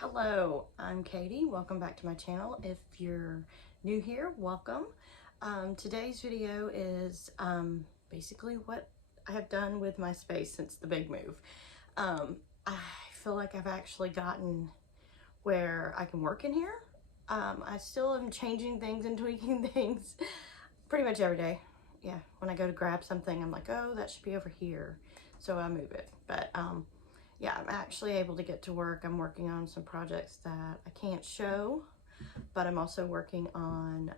Hello, I'm Katie. Welcome back to my channel. If you're new here, welcome. Today's video is basically what I have done with my space since the big move. I feel like I've actually gotten where I can work in here. I still am changing things and tweaking things pretty much every day. Yeah, when I go to grab something, I'm like, oh, that should be over here. So I move it. But yeah, I'm actually able to get to work. I'm working on some projects that I can't show, but I'm also working on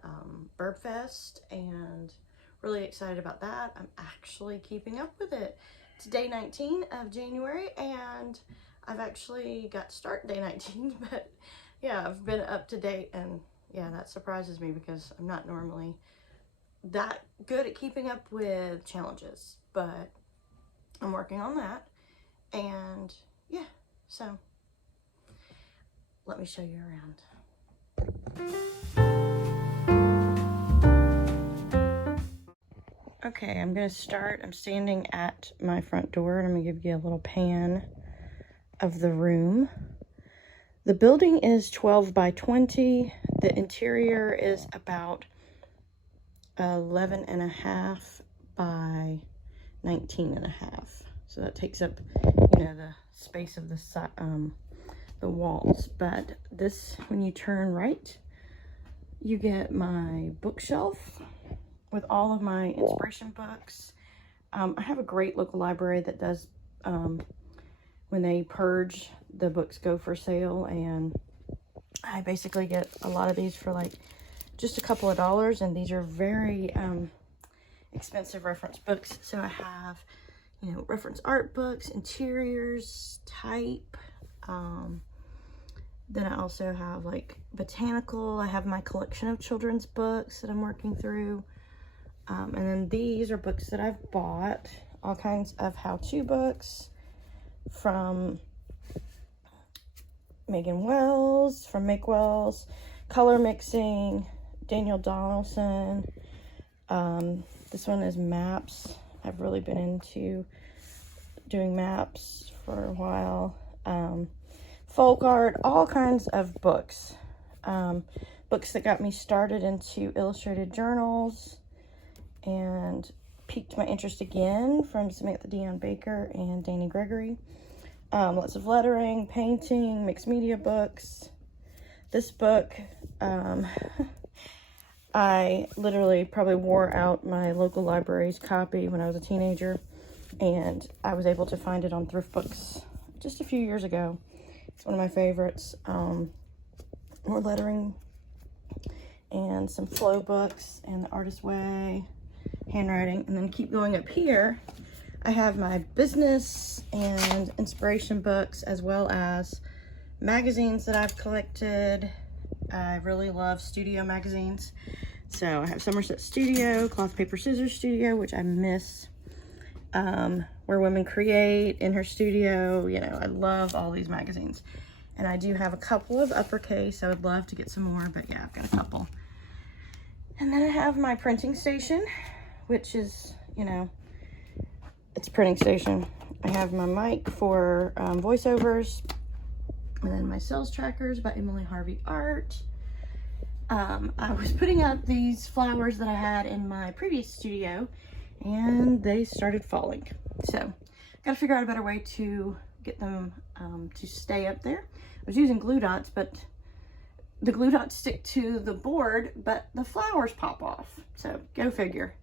Burb Fest and really excited about that. I'm actually keeping up with it. It's day 19 of January and I've actually got to start day 19, but yeah, I've been up to date, and yeah, that surprises me because I'm not normally that good at keeping up with challenges, but I'm working on that. And yeah, so let me show you around. Okay, I'm gonna start. I'm standing at my front door and I'm gonna give you a little pan of the room. The building is 12 by 20. The interior is about 11 and a half by 19 and a half. So that takes up, you know, the space of the walls. But this, when you turn right, you get my bookshelf with all of my inspiration books. I have a great local library that does, when they purge, the books go for sale, and I basically get a lot of these for like just a couple of dollars, and these are very expensive reference books. So I have, you know, reference art books, interiors, type. Then I also have like botanical. I have my collection of children's books that I'm working through. And then these are books that I've bought, all kinds of how-to books from Megan Wells, from Make Wells, color mixing, Daniel Donaldson. This one is maps. I've really been into doing maps for a while. Folk art, all kinds of books. Books that got me started into illustrated journals and piqued my interest again, from Samantha Dion Baker and Danny Gregory. Lots of lettering, painting, mixed media books. This book, I literally probably wore out my local library's copy when I was a teenager, and I was able to find it on Thrift Books just a few years ago. It's one of my favorites. More lettering and some flow books and The Artist's Way, handwriting. And then keep going up here, I have my business and inspiration books, as well as magazines that I've collected. I really love studio magazines. So I have Somerset Studio, Cloth Paper Scissors Studio, which I miss, Where Women Create, In Her Studio. You know, I love all these magazines. And I do have a couple of uppercase. I would love to get some more, but yeah, I've got a couple. And then I have my printing station, which is, you know, it's a printing station. I have my mic for voiceovers, and then my sales trackers by Emily Harvey Art. I was putting up these flowers that I had in my previous studio, and they started falling. So gotta figure out a better way to get them to stay up there. I was using glue dots, but the glue dots stick to the board, but the flowers pop off. So go figure.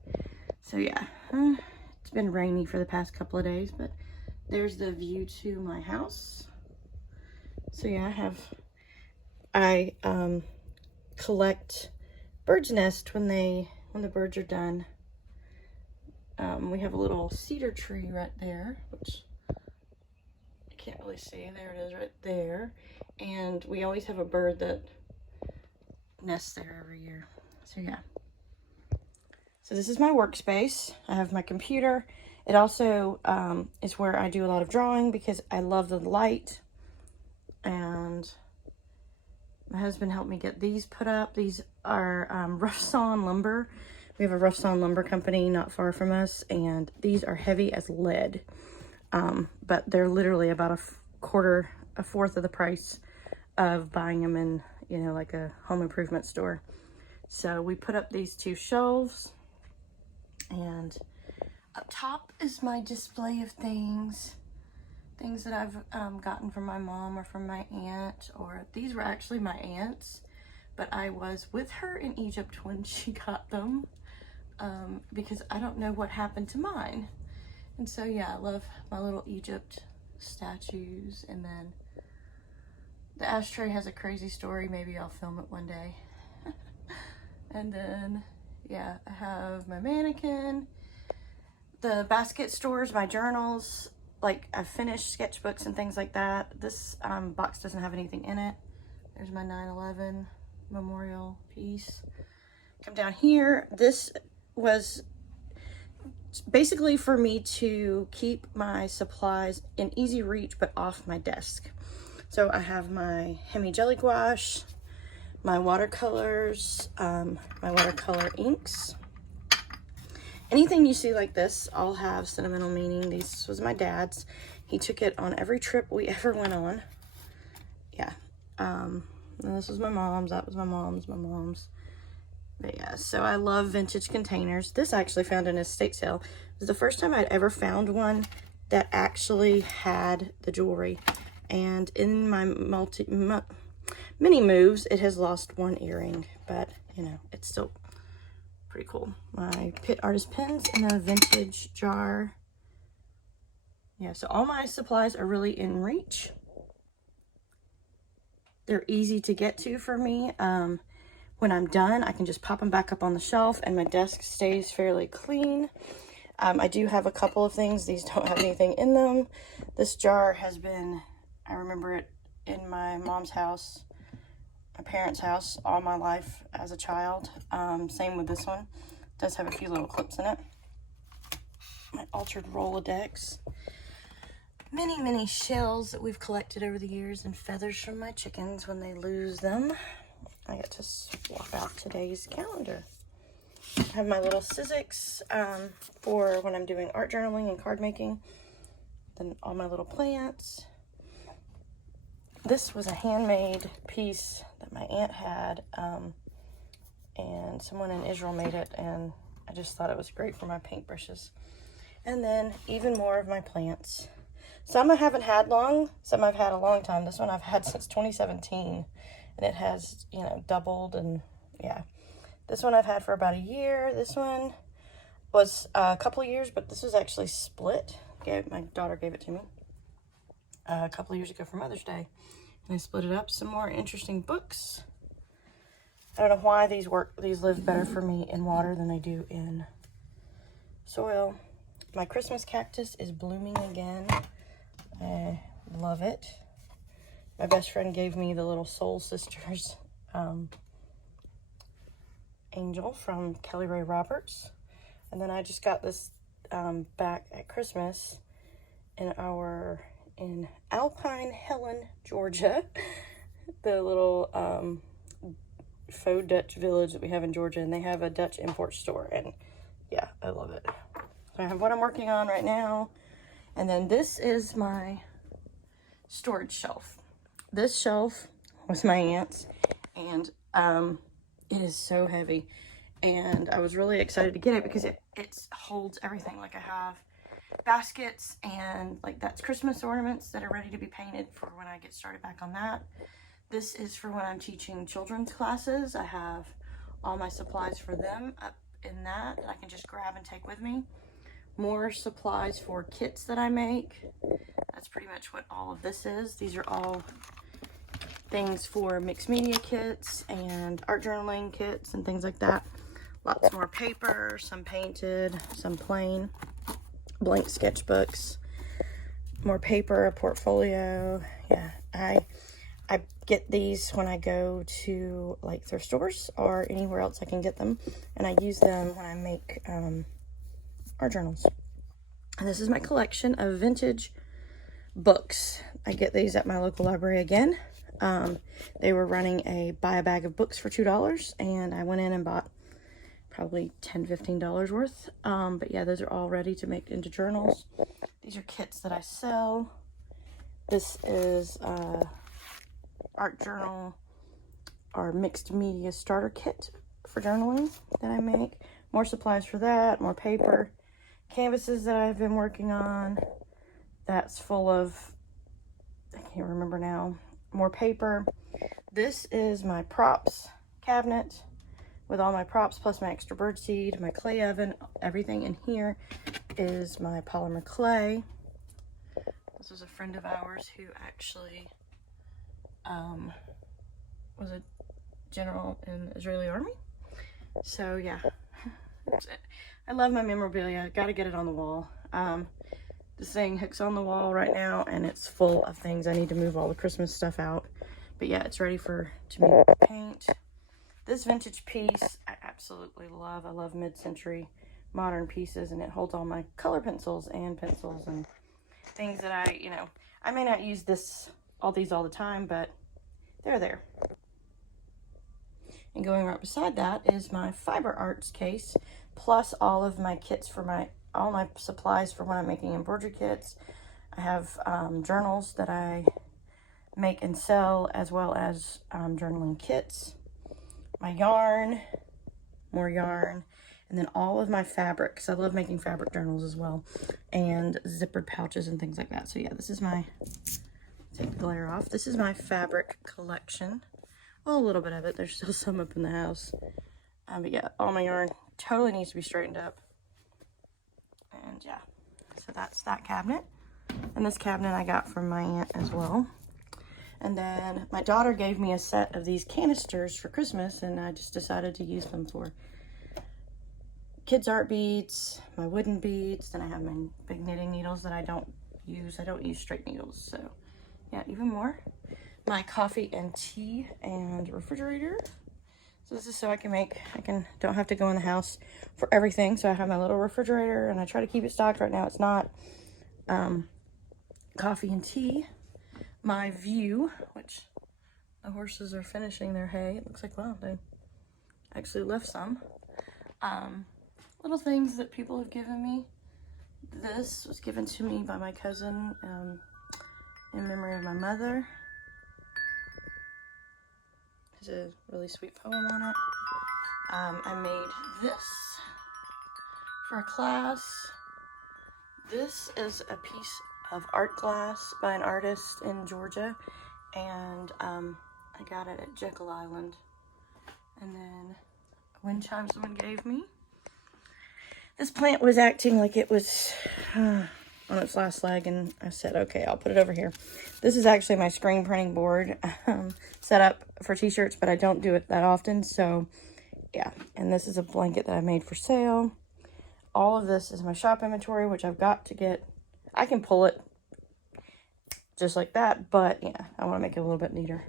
So yeah, it's been rainy for the past couple of days, but there's the view to my house. So yeah, I collect birds' nest when the birds are done. We have a little cedar tree right there, which I can't really see. There it is right there. And we always have a bird that nests there every year. So yeah. So this is my workspace. I have my computer. It also is where I do a lot of drawing because I love the light. And my husband helped me get these put up. These are rough sawn lumber. We have a rough sawn lumber company not far from us, and these are heavy as lead. But they're literally about a fourth of the price of buying them in, you know, like a home improvement store. So we put up these 2 shelves, and up top is my display of things that I've gotten from my mom or from my aunt, or these were actually my aunt's, but I was with her in Egypt when she got them, because I don't know what happened to mine. And so yeah, I love my little Egypt statues. And then the ashtray has a crazy story. Maybe I'll film it one day. And then, yeah, I have my mannequin, the basket stores, my journals, like I finished sketchbooks and things like that. This box doesn't have anything in it. There's my 9/11 memorial piece. Come down here. This was basically for me to keep my supplies in easy reach but off my desk. So I have my Hemi Jelly Gouache, my watercolors, my watercolor inks. Anything you see like this all have sentimental meaning. This was my dad's. He took it on every trip we ever went on. Yeah. And this was my mom's. That was my mom's. But yeah, so I love vintage containers. This I actually found in an estate sale. It was the first time I'd ever found one that actually had the jewelry. And in my many moves, it has lost one earring, but you know, it's still pretty cool. My Pitt Artist pens in a vintage jar. Yeah, so all my supplies are really in reach. They're easy to get to for me. When I'm done, I can just pop them back up on the shelf and my desk stays fairly clean. I do have a couple of things. These don't have anything in them. This jar has been, I remember it in my mom's house, my parents' house, all my life as a child. Same with this one. It does have a few little clips in it. My altered Rolodex. Many shells that we've collected over the years, and feathers from my chickens when they lose them. I get to swap out today's calendar. I have my little Sizzix for when I'm doing art journaling and card making. Then all my little plants. This was a handmade piece that my aunt had, and someone in Israel made it, and I just thought it was great for my paintbrushes. And then even more of my plants. Some I haven't had long, some I've had a long time. This one I've had since 2017. And it has, you know, doubled, and yeah. This one I've had for about a year. This one was a couple of years, but this was actually split. My daughter gave it to me a couple of years ago for Mother's Day. And I split it up. Some more interesting books. I don't know why these live better for me in water than they do in soil. My Christmas cactus is blooming again. I love it. My best friend gave me the little Soul Sisters angel from Kelly Ray Roberts. And then I just got this back at Christmas in Alpine Helen, Georgia. The little faux Dutch village that we have in Georgia. And they have a Dutch import store. And yeah, I love it. So I have what I'm working on right now. And then this is my storage shelf. This shelf was my aunt's, and it is so heavy, and I was really excited to get it because it holds everything. Like I have baskets, and like that's Christmas ornaments that are ready to be painted for when I get started back on that. This is for when I'm teaching children's classes. I have all my supplies for them up in that I can just grab and take with me. More supplies for kits that I make. That's pretty much what all of this is. These are all things for mixed media kits and art journaling kits and things like that. Lots more paper, some painted, some plain, blank sketchbooks, more paper, a portfolio. Yeah, I get these when I go to like thrift stores or anywhere else I can get them, and I use them when I make art journals. And this is my collection of vintage books. I get these at my local library again. They were running a buy a bag of books for $2, and I went in and bought probably $10-15 worth. But yeah, those are all ready to make into journals. These are kits that I sell. This is art journal or mixed media starter kit for journaling that I make. More supplies for that, more paper. Canvases that I've been working on. That's full of, I can't remember now, more paper. This is my props cabinet with all my props plus my extra birdseed, my clay oven. Everything in here is my polymer clay. This is a friend of ours who actually was a general in the Israeli army. So yeah, I love my memorabilia. Got to get it on the wall. This thing hooks on the wall right now, and it's full of things. I need to move all the Christmas stuff out. But yeah, it's ready to be paint. This vintage piece I absolutely love. I love mid-century modern pieces, and it holds all my color pencils and things that I may not use all these all the time, but they're there. And going right beside that is my fiber arts case, plus all of my kits for all my supplies for when I'm making embroidery kits. I have journals that I make and sell, as well as journaling kits. My yarn, more yarn, and then all of my fabric, because I love making fabric journals as well, and zippered pouches and things like that. So yeah, this is my, take the glare off, this is my fabric collection. Well, a little bit of it, there's still some up in the house. But yeah, all my yarn totally needs to be straightened up. And yeah, so that's that cabinet. And this cabinet I got from my aunt as well. And then my daughter gave me a set of these canisters for Christmas, and I just decided to use them for kids' art beads, my wooden beads. Then I have my big knitting needles that I don't use. I don't use straight needles, so yeah, even more. My coffee and tea and refrigerator. So this is so don't have to go in the house for everything. So I have my little refrigerator, and I try to keep it stocked. Right now it's not. Coffee and tea. My view, which the horses are finishing their hay. It looks like, wow, they actually left some. Little things that people have given me. This was given to me by my cousin in memory of my mother. There's a really sweet poem on it. I made this for a class. This is a piece of art glass by an artist in Georgia, and I got it at Jekyll Island. And then a wind chime someone gave me. This plant was acting like it was on its last leg, and I said, okay, I'll put it over here. This is actually my screen printing board set up for t-shirts, but I don't do it that often, so yeah. And this is a blanket that I made for sale. All of this is my shop inventory, which I've got to get. I can pull it just like that, but yeah, I want to make it a little bit neater.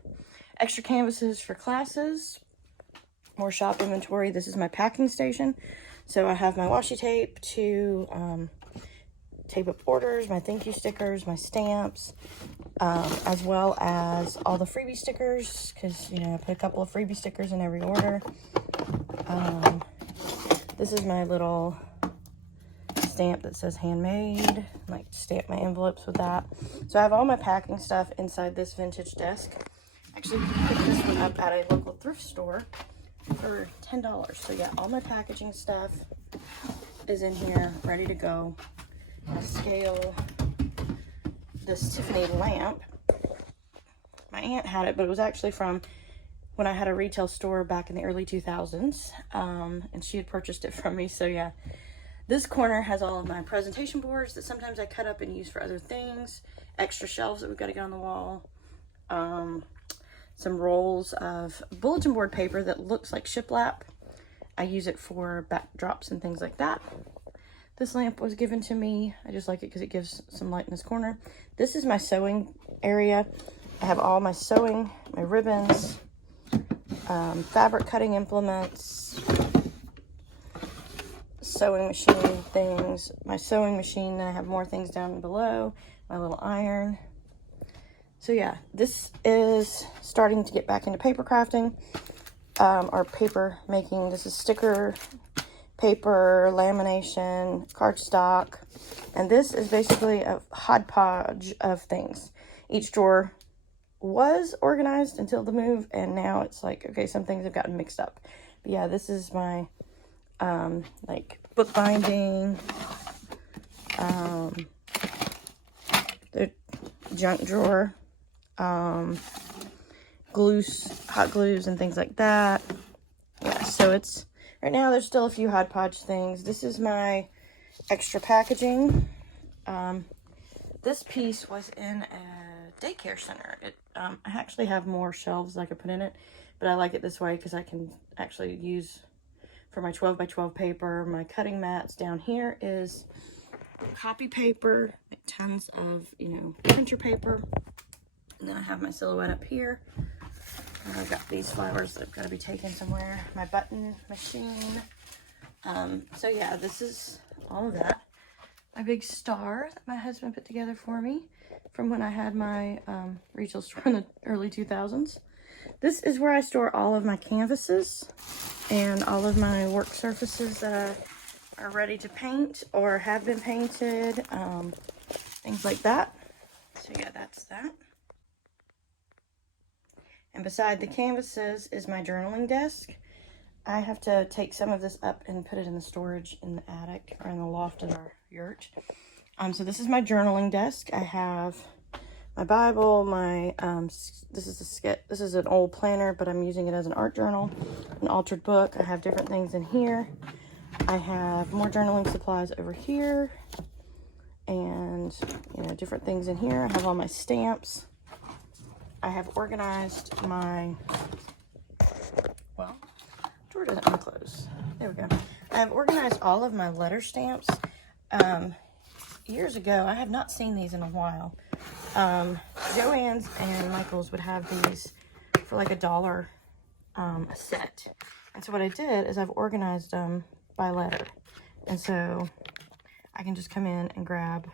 Extra canvases for classes. More shop inventory. This is my packing station. So I have my washi tape to tape up orders, my thank you stickers, my stamps, as well as all the freebie stickers, because, I put a couple of freebie stickers in every order. This is my little stamp that says handmade. I like to stamp my envelopes with that. So I have all my packing stuff inside this vintage desk. Actually, picked this one up at a local thrift store for $10. So yeah, all my packaging stuff is in here, ready to go. I scale this Tiffany lamp. My aunt had it, but it was actually from when I had a retail store back in the early 2000s, and she had purchased it from me. So yeah, this corner has all of my presentation boards that sometimes I cut up and use for other things, extra shelves that we've got to get on the wall, some rolls of bulletin board paper that looks like shiplap. I use it for backdrops and things like that. This lamp was given to me. I just like it because it gives some light in this corner. This is my sewing area. I have all my sewing, my ribbons, fabric cutting implements, sewing machine things, my sewing machine. Then I have more things down below, my little iron. So yeah, this is starting to get back into paper crafting, or paper making. This is sticker paper, lamination, cardstock, and this is basically a hodgepodge of things. Each drawer was organized until the move, and now it's like, okay, some things have gotten mixed up. But yeah, this is my like book binding, the junk drawer, glues, hot glues and things like that. Yeah, so it's right now there's still a few hodgepodge things. This is my extra packaging. This piece was in a daycare center. I actually have more shelves I could put in it, but I like it this way because I can actually use for my 12 by 12 paper. My cutting mats down here is copy paper, tons of, printer paper. And then I have my silhouette up here. And I've got these flowers that have got to be taken somewhere. My button machine. So yeah, this is all of that. My big star that my husband put together for me from when I had my retail store in the early 2000s. This is where I store all of my canvases and all of my work surfaces that are ready to paint or have been painted, things like that. So yeah, that's that. And beside the canvases is my journaling desk. I have to take some of this up and put it in the storage in the attic or in the loft of our yurt. So this is my journaling desk. I have my Bible, my this is an old planner, but I'm using it as an art journal, an altered book. I have different things in here. I have more journaling supplies over here, and different things in here. I have all my stamps. I have organized my, well, drawer doesn't unclose. There we go. I have organized all of my letter stamps. Years ago, I have not seen these in a while. Joann's and Michael's would have these for like $1 a set. And so what I did is I've organized them by letter. And so I can just come in and grab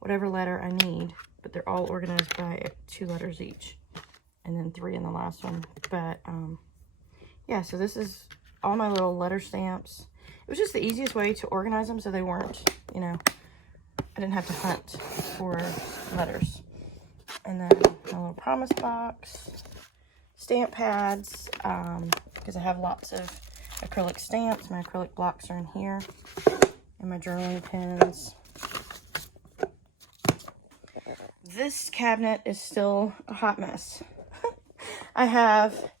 whatever letter I need, but they're all organized by 2 letters each, and then 3 in the last one. But yeah, so this is all my little letter stamps. It was just the easiest way to organize them so they weren't, I didn't have to hunt for letters. And then my little promise box, stamp pads, because I have lots of acrylic stamps. My acrylic blocks are in here, and my journaling pens. This cabinet is still a hot mess. I have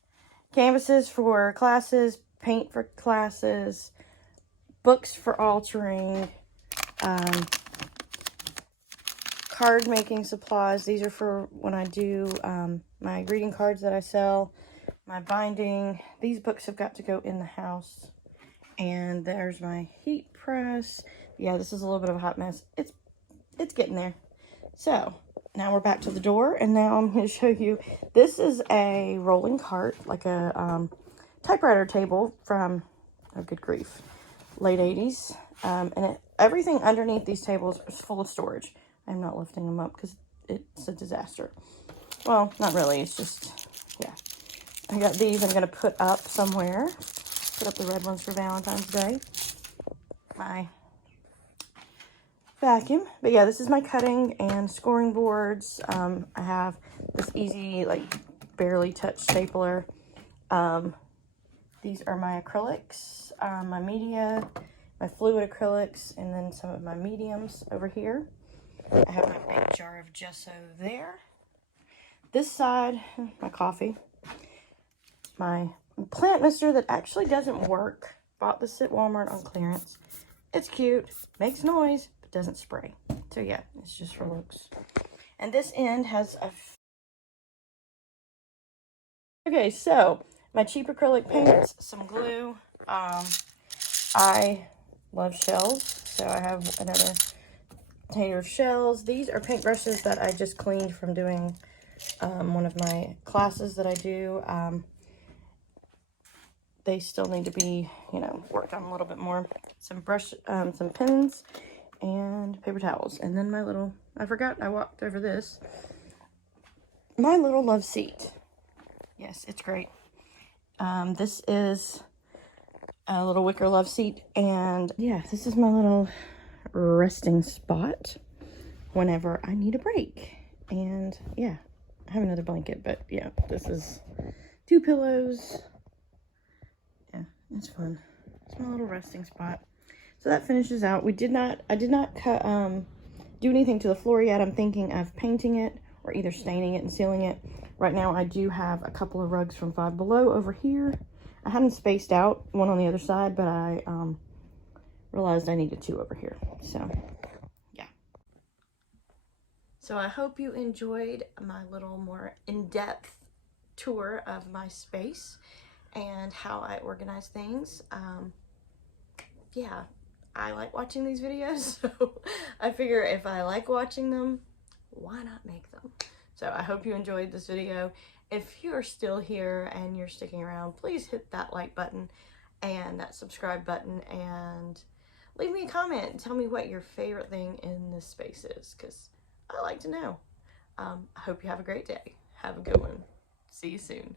canvases for classes, paint for classes, books for altering, card making supplies. These are for when I do my greeting cards that I sell, my binding. These books have got to go in the house. And there's my heat press. Yeah, this is a little bit of a hot mess. It's getting there. So now we're back to the door, and now I'm going to show you. This is a rolling cart, like a typewriter table from, oh good grief, late 80s. And everything underneath these tables is full of storage. I'm not lifting them up because it's a disaster. Well, not really. It's just, yeah. I got these I'm going to put up somewhere. Put up the red ones for Valentine's Day. My vacuum. But yeah, this is my cutting and scoring boards. I have this easy, like, barely touch stapler. These are my acrylics, my media, my fluid acrylics, and then some of my mediums over here. I have my big jar of gesso there. This side, my coffee. My plant mister that actually doesn't work. Bought this at Walmart on clearance. It's cute, makes noise, but doesn't spray. So yeah, it's just for looks. And this end has a... Okay, so my cheap acrylic paints, some glue. I love shells, so I have another container of shells. These are paintbrushes that I just cleaned from doing one of my classes that I do. They still need to be, worked on a little bit more. Some brush, some pens, and paper towels. And then my little, I forgot I walked over this. My little love seat. Yes, it's great. This is a little wicker love seat. And yeah, this is my little resting spot whenever I need a break. And yeah, I have another blanket, but yeah, this is 2 pillows. Yeah, it's fun. It's my little resting spot. So that finishes out. I did not cut, do anything to the floor yet. I'm thinking of painting it or either staining it and sealing it. Right now, I do have a couple of rugs from Five Below over here. I hadn't spaced out one on the other side, but I realized I needed 2 over here. So, yeah. So I hope you enjoyed my little more in-depth tour of my space and how I organize things. Yeah, I like watching these videos, so I figure if I like watching them, why not make them? So I hope you enjoyed this video. If you're still here and you're sticking around, please hit that like button and that subscribe button and leave me a comment and tell me what your favorite thing in this space is, because I like to know. I hope you have a great day. Have a good one. See you soon.